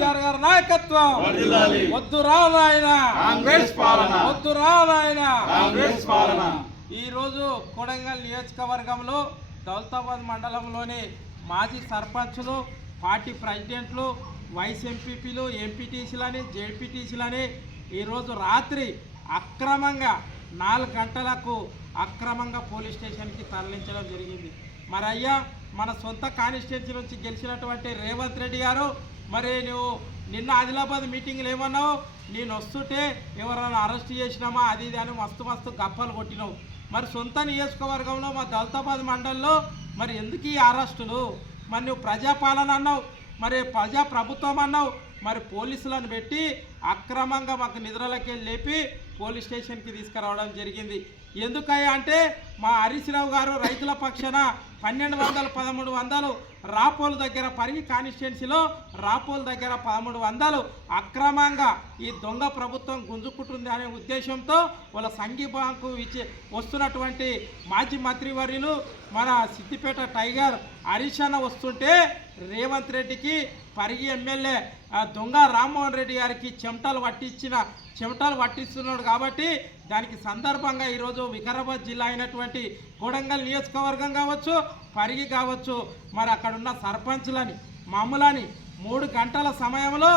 కేసీఆర్ గారి నాయకత్వం వద్దు రానాయన కాంగ్రెస్ పాలన, వద్దు రానాయన కాంగ్రెస్ పాలన. ఈరోజు కొడంగల్ నియోజకవర్గంలో దౌలతాబాద్ మండలంలోని మాజీ సర్పంచులు, పార్టీ ప్రెసిడెంట్లు, వైస్ ఎంపీపీలు, ఎంపీటీసీలని, జెడ్పీటీసీలని ఈరోజు రాత్రి అక్రమంగా 4 గంటలకు అక్రమంగా పోలీస్ స్టేషన్కి తరలించడం జరిగింది. మరి అయ్యా, మన సొంత కాన్స్టిట్యున్సీ నుంచి గెలిచినటువంటి రేవంత్ రెడ్డి గారు, మరి నువ్వు నిన్న ఆదిలాబాద్ మీటింగ్లు ఏమన్నావు? నేను వస్తుంటే ఎవరైనా అరెస్ట్ చేసినామా అది ఇది అని మస్తు గప్పలు కొట్టినావు. మరి సొంత నియోజకవర్గంలో మా దౌలతాబాద్ మండలంలో మరి ఎందుకు ఈ అరెస్టులు? మరి నువ్వు ప్రజాపాలన అన్నావు, మరి ప్రజాప్రభుత్వం అన్నావు, మరి పోలీసులను పెట్టి అక్రమంగా మాకు నిద్రలకి లేపి పోలీస్ స్టేషన్కి తీసుకురావడం జరిగింది. ఎందుకయ్యా అంటే మా హరీశ్రావు గారు రైతుల పక్షాన 1200, 1300 రాపోల్ దగ్గర పరిగి కాన్స్టిట్యున్సీలో రాపోల్ దగ్గర 1300 అక్రమంగా ఈ దొంగ ప్రభుత్వం గుంజుకుంటుంది అనే ఉద్దేశంతో వాళ్ళ సంఘీభావంకు వస్తున్నటువంటి మాజీ మంత్రివర్యులు మన సిద్దిపేట టైగర్ హరీష్ అన్న వస్తుంటే రేవంత్ రెడ్డికి పరిగి ఎమ్మెల్యే దొంగ రామ్మోహన్ రెడ్డి గారికి చెమటలు పట్టిస్తున్నాడు. కాబట్టి దానికి సందర్భంగా ఈరోజు వికారాబాద్ జిల్లా అయినటువంటి కొడంగల్ నియోజకవర్గం కావచ్చు, పరిగి కావచ్చు, మరి అక్కడున్న సర్పంచులని మమ్ములని 3 గంటల సమయంలో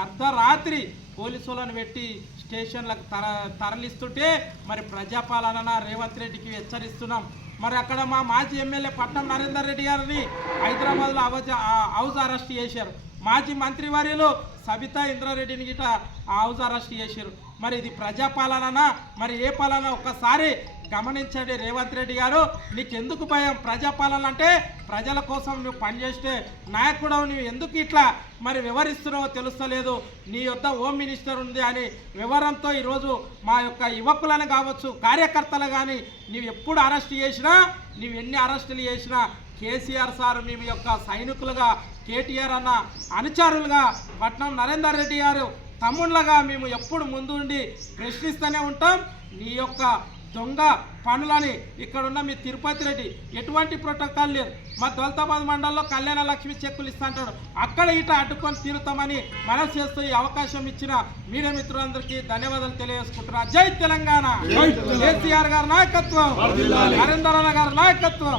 అర్ధరాత్రి పోలీసులను పెట్టి స్టేషన్లకు తరలిస్తుంటే మరి ప్రజాపాలన రేవంత్ రెడ్డికి హెచ్చరిస్తున్నాం. మరి అక్కడ మా మాజీ ఎమ్మెల్యే పట్నం నరేందర్ రెడ్డి గారిని హైదరాబాద్లో హౌస్ అరెస్ట్ చేశారు. మాజీ మంత్రివర్యులు సబితా ఇంద్రారెడ్డిని గిట హౌస్ అరెస్ట్ చేశారు. మరి ఇది ప్రజాపాలన, మరి ఏ పాలన ఒక్కసారి గమనించండి. రేవంత్ రెడ్డి గారు, నీకెందుకు భయం? ప్రజాపాలన అంటే ప్రజల కోసం నువ్వు పనిచేస్తే నాయకుడు, నువ్వు ఎందుకు ఇట్లా మరి వివరిస్తున్నావో తెలుస్తలేదు. నీ యొక్క హోమ్ మినిస్టర్ ఉంది అని వివరంతో ఈరోజు మా యొక్క యువకులను కావచ్చు, కార్యకర్తలు కానీ నీవు ఎప్పుడు అరెస్ట్ చేసినా, నీవు ఎన్ని అరెస్టులు చేసినా కేసీఆర్ సార్ మేము యొక్క సైనికులుగా, కేటీఆర్ అన్న అనుచరులుగా, పట్నం నరేందర్ రెడ్డి గారు తమ్ముళ్ళగా మేము ఎప్పుడు ముందుండి ప్రశ్నిస్తూనే ఉంటాం. నీ యొక్క దొంగ పనులని ఇక్కడున్న మీ తిరుపతి రెడ్డి ఎటువంటి ప్రోటోకాల్ లేదు. మా దౌలతాబాద్ మండలంలో కళ్యాణ లక్ష్మి చెక్కులు ఇస్తా అంటాడు, అక్కడ ఇట అడ్డుకొని తీరుతామని మనం చేస్తూ ఈ అవకాశం ఇచ్చిన మీడియా మిత్రులందరికీ ధన్యవాదాలు తెలియజేసుకుంటున్నా. జై తెలంగాణ! కేసీఆర్ గారి నాయకత్వం, నరేందర్ అన్న గారి నాయకత్వం.